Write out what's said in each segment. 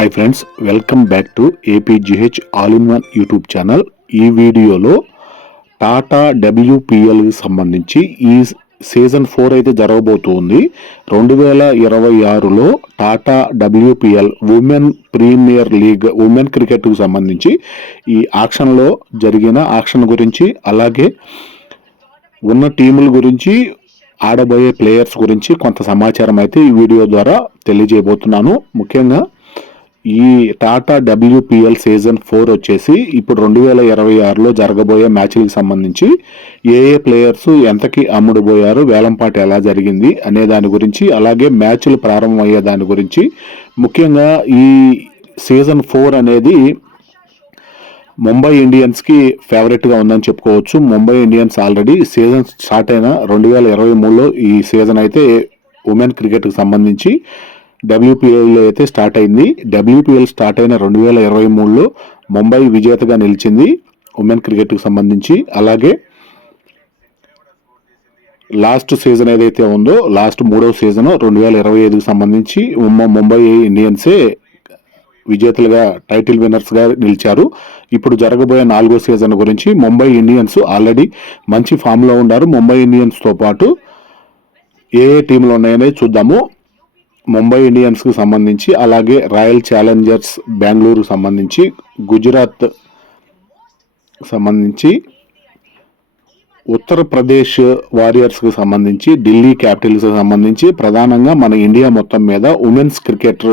Hi friends welcome back to APGH all in one YouTube channel ఈ వీడియోలో టాటా డబ్ల్యూపిఎల్కి సంబంధించి ఈ సీజన్ ఫోర్ అయితే జరగబోతుంది. రెండు వేల ఇరవై ఆరులో Tata WPL women premier league women క్రికెట్కు సంబంధించి ఈ ఆక్షన్లో జరిగిన ఆక్షన్ గురించి అలాగే ఉన్న టీముల గురించి ఆడబోయే ప్లేయర్స్ గురించి కొంత సమాచారం అయితే ఈ వీడియో ద్వారా తెలియజేయబోతున్నాను. ముఖ్యంగా ఈ టాటా డబ్ల్యూపిఎల్ సీజన్ ఫోర్ వచ్చేసి ఇప్పుడు రెండు వేల ఇరవై ఆరులో జరగబోయే మ్యాచ్లకు సంబంధించి ఏ ఏ ప్లేయర్స్ ఎంతకి అమ్ముడుపోయారు వేలంపాట ఎలా జరిగింది అనే దాని గురించి అలాగే మ్యాచ్లు ప్రారంభమయ్యే దాని గురించి. ముఖ్యంగా ఈ సీజన్ ఫోర్ అనేది ముంబై ఇండియన్స్కి ఫేవరెట్గా ఉందని చెప్పుకోవచ్చు. Mumbai Indians already season start అయిన రెండు వేల ఇరవై మూడులో ఈ సీజన్ అయితే ఉమెన్ క్రికెట్కి సంబంధించి డబ్ల్యూపీఎల్లో అయితే స్టార్ట్ అయింది. డబ్ల్యూపీఎల్ స్టార్ట్ అయిన రెండు వేల ఇరవై మూడులో ముంబై విజేతగా నిలిచింది ఉమెన్ క్రికెట్కి సంబంధించి. అలాగే లాస్ట్ సీజన్ ఏదైతే ఉందో లాస్ట్ మూడవ సీజన్ రెండు వేల ఇరవై ఐదుకి సంబంధించి ముంబై ఇండియన్సే విజేతలుగా టైటిల్ విన్నర్స్గా నిలిచారు. ఇప్పుడు జరగబోయే నాలుగో సీజన్ గురించి ముంబై ఇండియన్స్ ఆల్రెడీ మంచి ఫామ్లో ఉన్నారు. ముంబై ఇండియన్స్తో పాటు ఏ ఏ టీంలు ఉన్నాయనేది చూద్దాము. ముంబై ఇండియన్స్కి సంబంధించి అలాగే రాయల్ ఛాలెంజర్స్ బెంగళూరు సంబంధించి గుజరాత్ సంబంధించి ఉత్తరప్రదేశ్ వారియర్స్కి సంబంధించి ఢిల్లీ క్యాపిటల్స్కి సంబంధించి ప్రధానంగా మన ఇండియా మొత్తం మీద ఉమెన్స్ క్రికెట్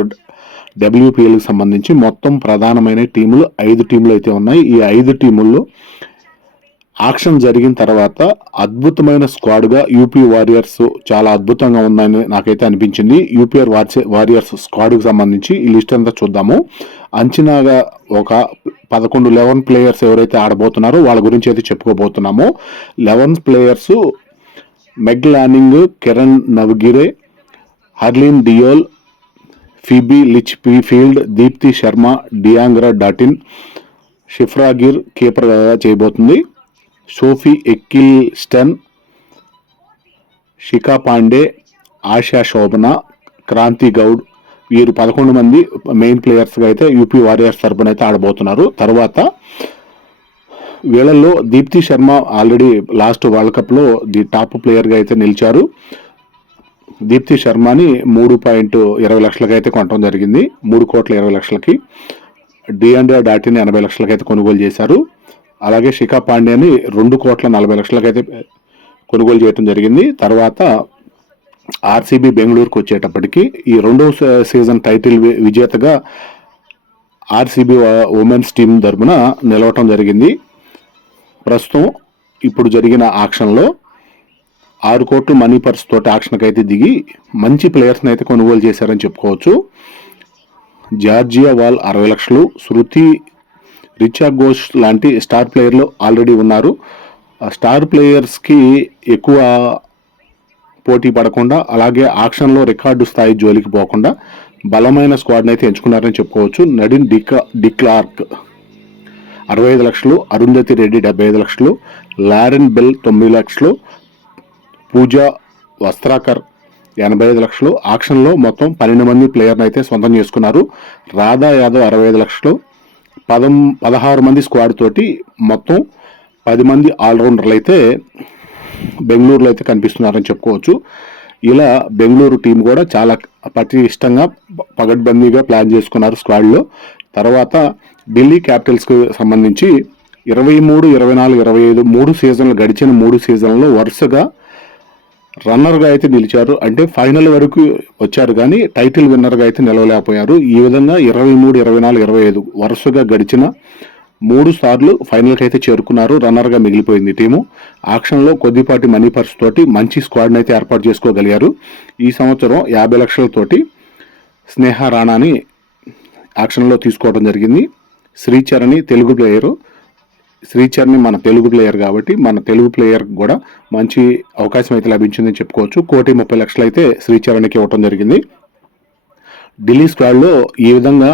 డబ్ల్యూపీఎల్కి సంబంధించి మొత్తం ప్రధానమైన టీములు ఐదు టీములు అయితే ఉన్నాయి. ఈ ఐదు టీముల్లో ఆక్షన్ జరిగిన తర్వాత అద్భుతమైన స్క్వాడ్గా యూపీ వారియర్స్ చాలా అద్భుతంగా ఉందని నాకైతే అనిపించింది. యూపీఆర్ వారియర్స్ స్క్వాడ్కి సంబంధించి ఈ లిస్ట్ అంతా చూద్దాము. అంచనాగా ఒక పదకొండు లెవెన్ ప్లేయర్స్ ఎవరైతే ఆడబోతున్నారో వాళ్ళ గురించి అయితే చెప్పుకోబోతున్నాము. Eleven players Meg Lanning Kiran Navgire Harleen Deol Phoebe Litchfield Deepti Sharma Deandra Dottin Shipra Giri keeper చేయబోతుంది. సోఫీ ఎక్కిల్స్టన్ షికా పాండే ఆశా శోభన క్రాంతి గౌడ్ వీరు పదకొండు మంది మెయిన్ ప్లేయర్స్గా అయితే యూపీ వారియర్స్ తరపున అయితే ఆడబోతున్నారు. తర్వాత వీళ్ళల్లో Deepti Sharma already last world కప్లో ది టాప్ ప్లేయర్గా అయితే నిలిచారు. దీప్తి శర్మని మూడు పాయింట్ ఇరవై లక్షలకి అయితే కొనడం జరిగింది. మూడు కోట్ల ఇరవై లక్షలకి. డిఎండిఆర్ డాటిని ఎనభై లక్షలకి అయితే కొనుగోలు చేశారు. అలాగే శిఖా పాండ్యాని రెండు కోట్ల నలభై లక్షలకైతే అయితే కొనుగోలు చేయడం జరిగింది. తర్వాత ఆర్సీబీ బెంగళూరుకు వచ్చేటప్పటికి ఈ రెండవ సీజన్ టైటిల్ విజేతగా ఆర్సీబీ ఉమెన్స్ టీం తరపున నిలవటం జరిగింది. ప్రస్తుతం ఇప్పుడు జరిగిన ఆక్షన్లో ఆరు కోట్లు మనీ పర్స్ తోటి ఆక్షన్కి అయితే దిగి మంచి ప్లేయర్స్ని అయితే కొనుగోలు చేశారని చెప్పుకోవచ్చు. జార్జియా వాల్ అరవై లక్షలు శృతి రిచా ఘోష్ లాంటి స్టార్ ప్లేయర్లు ఆల్రెడీ ఉన్నారు. ఆ స్టార్ ప్లేయర్స్కి ఎక్కువ పోటీ పడకుండా అలాగే ఆక్షన్లో రికార్డు స్థాయి జోలికి పోకుండా బలమైన స్క్వాడ్ని అయితే ఎంచుకున్నారని చెప్పుకోవచ్చు. నడిన్ డికా డిక్లార్క్ అరవై ఐదు లక్షలు అరుంధతి రెడ్డి డెబ్బై ఐదు లక్షలు లారెన్ బెల్ తొమ్మిది లక్షలు పూజా వస్త్రాకర్ ఎనభై ఐదు లక్షలు. ఆక్షన్లో మొత్తం పన్నెండు మంది ప్లేయర్ని అయితే సొంతం చేసుకున్నారు. రాధా యాదవ్ అరవై ఐదు లక్షలు పదం పదహారు మంది స్క్వాడ్ తోటి మొత్తం పది మంది ఆల్రౌండర్లు అయితే బెంగళూరులో అయితే కనిపిస్తున్నారని చెప్పుకోవచ్చు. ఇలా బెంగళూరు టీం కూడా చాలా పటిష్టంగా పగడ్బందీగా ప్లాన్ చేసుకున్నారు స్క్వాడ్లో. తర్వాత ఢిల్లీ క్యాపిటల్స్కి సంబంధించి ఇరవై మూడు ఇరవై నాలుగు ఇరవై ఐదు మూడు సీజన్లు గడిచిన మూడు సీజన్లలో వరుసగా రన్నర్గా అయితే నిలిచారు. అంటే ఫైనల్ వరకు వచ్చారు కానీ టైటిల్ విన్నర్గా అయితే నిలవలేకపోయారు. ఈ విధంగా ఇరవై మూడు ఇరవై నాలుగు ఇరవై ఐదు వరుసగా గడిచిన మూడు సార్లు ఫైనల్కి అయితే చేరుకున్నారు. రన్నర్గా మిగిలిపోయింది టీము. ఆక్షన్లో కొద్దిపాటి మనీ పర్స్ తోటి మంచి స్క్వాడ్ని అయితే ఏర్పాటు చేసుకోగలిగారు. ఈ సంవత్సరం యాభై లక్షలతోటి స్నేహ రాణాని ఆక్షన్లో తీసుకోవడం జరిగింది. శ్రీచరణి తెలుగు ప్లేయరు శ్రీచరణి మన తెలుగు ప్లేయర్ కాబట్టి మన తెలుగు ప్లేయర్ కూడా మంచి అవకాశం అయితే లభించిందని చెప్పుకోవచ్చు. కోటి ముప్పై లక్షలు అయితే శ్రీచరణికి ఇవ్వటం జరిగింది. ఢిల్లీ స్క్వాడ్లో ఈ విధంగా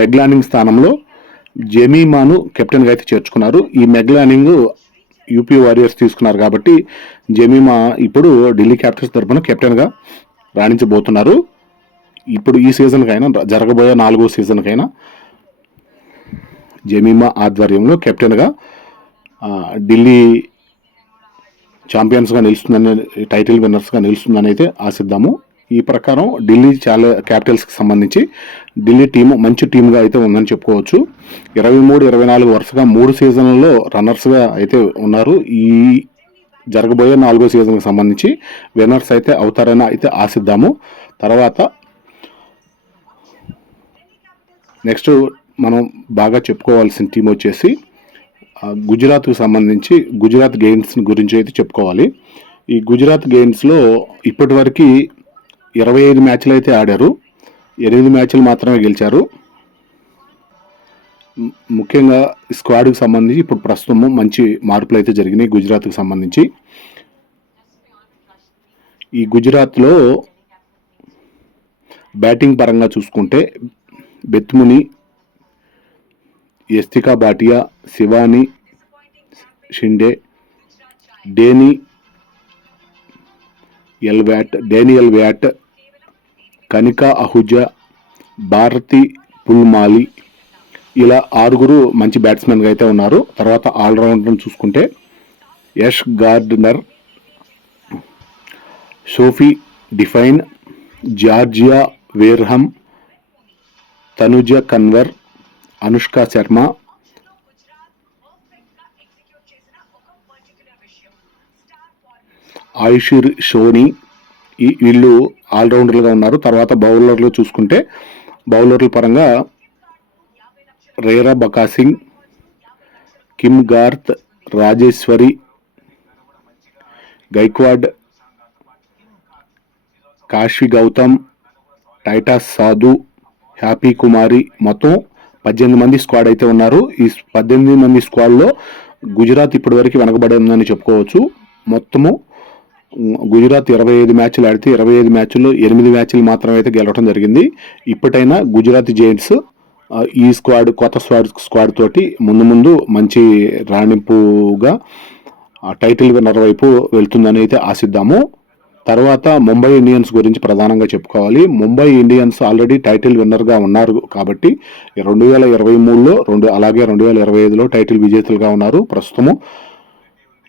మెగ్లానింగ్ స్థానంలో జెమీమాను కెప్టెన్గా అయితే చేర్చుకున్నారు. ఈ మెగ్లానింగ్ యూపీ వారియర్స్ తీసుకున్నారు కాబట్టి జెమీమా ఇప్పుడు ఢిల్లీ క్యాపిటల్స్ తరఫున కెప్టెన్గా రాణించబోతున్నారు. ఇప్పుడు ఈ సీజన్కైనా జరగబోయే నాలుగో సీజన్కైనా జమీమా ఆధ్వర్యంలో కెప్టెన్గా ఢిల్లీ ఛాంపియన్స్గా నిలుస్తుందని టైటిల్ విన్నర్స్గా నిలుస్తుందని అయితే ఆశిద్దాము. ఈ ప్రకారం ఢిల్లీ చాలా క్యాపిటల్స్కి సంబంధించి ఢిల్లీ టీము మంచి టీమ్గా అయితే ఉందని చెప్పుకోవచ్చు. ఇరవై మూడు ఇరవై నాలుగు వరుసగా మూడు సీజన్లలో రన్నర్స్గా అయితే ఉన్నారు. ఈ జరగబోయే నాలుగో సీజన్కి సంబంధించి విన్నర్స్ అయితే అవుతారని అయితే ఆశిద్దాము. తర్వాత నెక్స్ట్ మనం బాగా చెప్పుకోవాల్సిన టీం వచ్చేసి గుజరాత్కు సంబంధించి గుజరాత్ గేమ్స్ గురించి అయితే చెప్పుకోవాలి. ఈ గుజరాత్ గేమ్స్లో ఇప్పటి వరకు ఇరవై ఐదు మ్యాచ్లు అయితే ఆడారు. ఎనిమిది మ్యాచ్లు మాత్రమే గెలిచారు. ముఖ్యంగా స్క్వాడ్కి సంబంధించి ఇప్పుడు ప్రస్తుతం మంచి మార్పులు అయితే జరిగినాయి గుజరాత్కి సంబంధించి. ఈ గుజరాత్లో బ్యాటింగ్ పరంగా చూసుకుంటే బెత్ముని ఎస్తికా బాటియా శివాని షిండే డేని ఎల్వ్యాట్ డేనియల్ వ్యాట్ కనికా అహుజా భారతి పుల్మాలి ఇలా ఆరుగురు మంచి బ్యాట్స్మెన్గా అయితే ఉన్నారు. తర్వాత ఆల్రౌండర్ చూసుకుంటే Ash Gardner Sophie Devine Georgia Wareham Tanuja Kanwar Anushka Sharma. ఆయుషిర్ షోని ఈ వీళ్ళు ఆల్రౌండర్లుగా ఉన్నారు. తర్వాత బౌలర్లు చూసుకుంటే బౌలర్ల పరంగా రేరా బకాసింగ్ కిమ్ గార్త్ రాజేశ్వరి గైక్వాడ్ కాశీ గౌతమ్ టైటాస్ సాధు హ్యాపీ కుమారి మొత్తం పద్దెనిమిది మంది స్క్వాడ్ అయితే ఉన్నారు. ఈ పద్దెనిమిది మంది స్క్వాడ్లో గుజరాత్ ఇప్పటివరకు వెనకబడి ఉందని చెప్పుకోవచ్చు. మొత్తము గుజరాత్ ఇరవై ఐదు మ్యాచ్లు ఆడితే ఇరవై ఐదు మ్యాచ్ల్లో ఎనిమిది మ్యాచ్లు మాత్రమే అయితే గెలవడం జరిగింది. ఇప్పటైనా గుజరాత్ జైంట్స్ ఈ స్క్వాడ్ కొత్త స్క్వాడ్ స్క్వాడ్ తోటి ముందు ముందు మంచి రాణింపుగా టైటిల్ విన్నర్ వైపు వెళ్తుందని అయితే ఆశిద్దాము. తర్వాత ముంబై ఇండియన్స్ గురించి ప్రధానంగా చెప్పుకోవాలి. ముంబై ఇండియన్స్ ఆల్రెడీ టైటిల్ విన్నర్గా ఉన్నారు కాబట్టి రెండు వేల ఇరవై మూడులో రెండు అలాగే రెండు వేల ఇరవై ఐదులో టైటిల్ విజేతలుగా ఉన్నారు. ప్రస్తుతము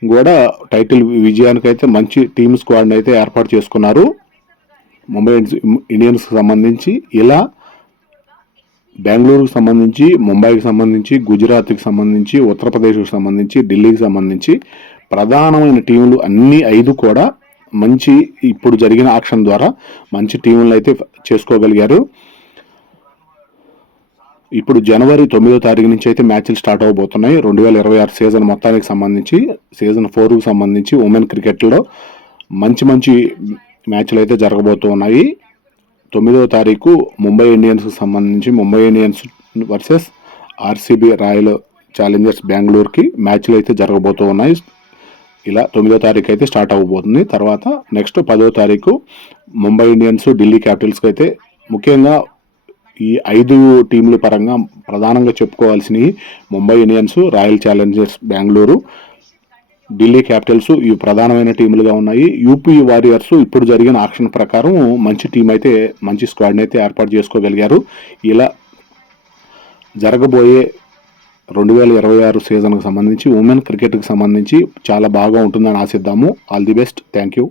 కూడా టైటిల్ విజయానికైతే మంచి టీమ్ స్క్వాడ్ని అయితే ఏర్పాటు చేసుకున్నారు. ముంబై ఇండియన్స్కి సంబంధించి ఇలా బెంగళూరుకు సంబంధించి ముంబైకి సంబంధించి గుజరాత్కి సంబంధించి ఉత్తరప్రదేశ్కి సంబంధించి ఢిల్లీకి సంబంధించి ప్రధానమైన టీంలు అన్ని ఐదు కూడా మంచి ఇప్పుడు జరిగిన ఆక్షన్ ద్వారా మంచి టీంలను అయితే చేసుకోగలిగారు. ఇప్పుడు జనవరి తొమ్మిదో తారీఖు నుంచి అయితే మ్యాచ్లు స్టార్ట్ అవబోతున్నాయి. రెండు వేల ఇరవై ఆరు సీజన్ మొత్తానికి సంబంధించి సీజన్ ఫోర్కు సంబంధించి ఉమెన్ క్రికెట్లో మంచి మంచి మ్యాచ్లు అయితే జరగబోతూ ఉన్నాయి తొమ్మిదవ తారీఖు ముంబై ఇండియన్స్కి సంబంధించి Mumbai Indians versus RCB Royal Challengers బెంగళూరుకి మ్యాచ్లు అయితే జరగబోతూ ఉన్నాయి ఇలా తొమ్మిదో తారీఖు అయితే స్టార్ట్ అవ్వబోతుంది. తర్వాత నెక్స్ట్ పదో తారీఖు ముంబై ఇండియన్స్ ఢిల్లీ క్యాపిటల్స్కి అయితే ముఖ్యంగా ఈ ఐదు టీంల పరంగా ప్రధానంగా చెప్పుకోవాల్సినవి Mumbai Indians Royal Challengers Bengaluru Delhi Capitals ఇవి ప్రధానమైన టీములుగా ఉన్నాయి. యూపీ వారియర్స్ ఇప్పుడు జరిగిన ఆక్షన్ ప్రకారం మంచి టీం అయితే మంచి స్క్వాడ్ని అయితే ఏర్పాటు చేసుకోగలిగారు. ఇలా జరగబోయే రెండు వేల ఇరవై ఆరు సీజన్కి సంబంధించి ఉమెన్ క్రికెట్కి సంబంధించి చాలా బాగా ఉంటుందని ఆశిద్దాము. All the best. Thank you.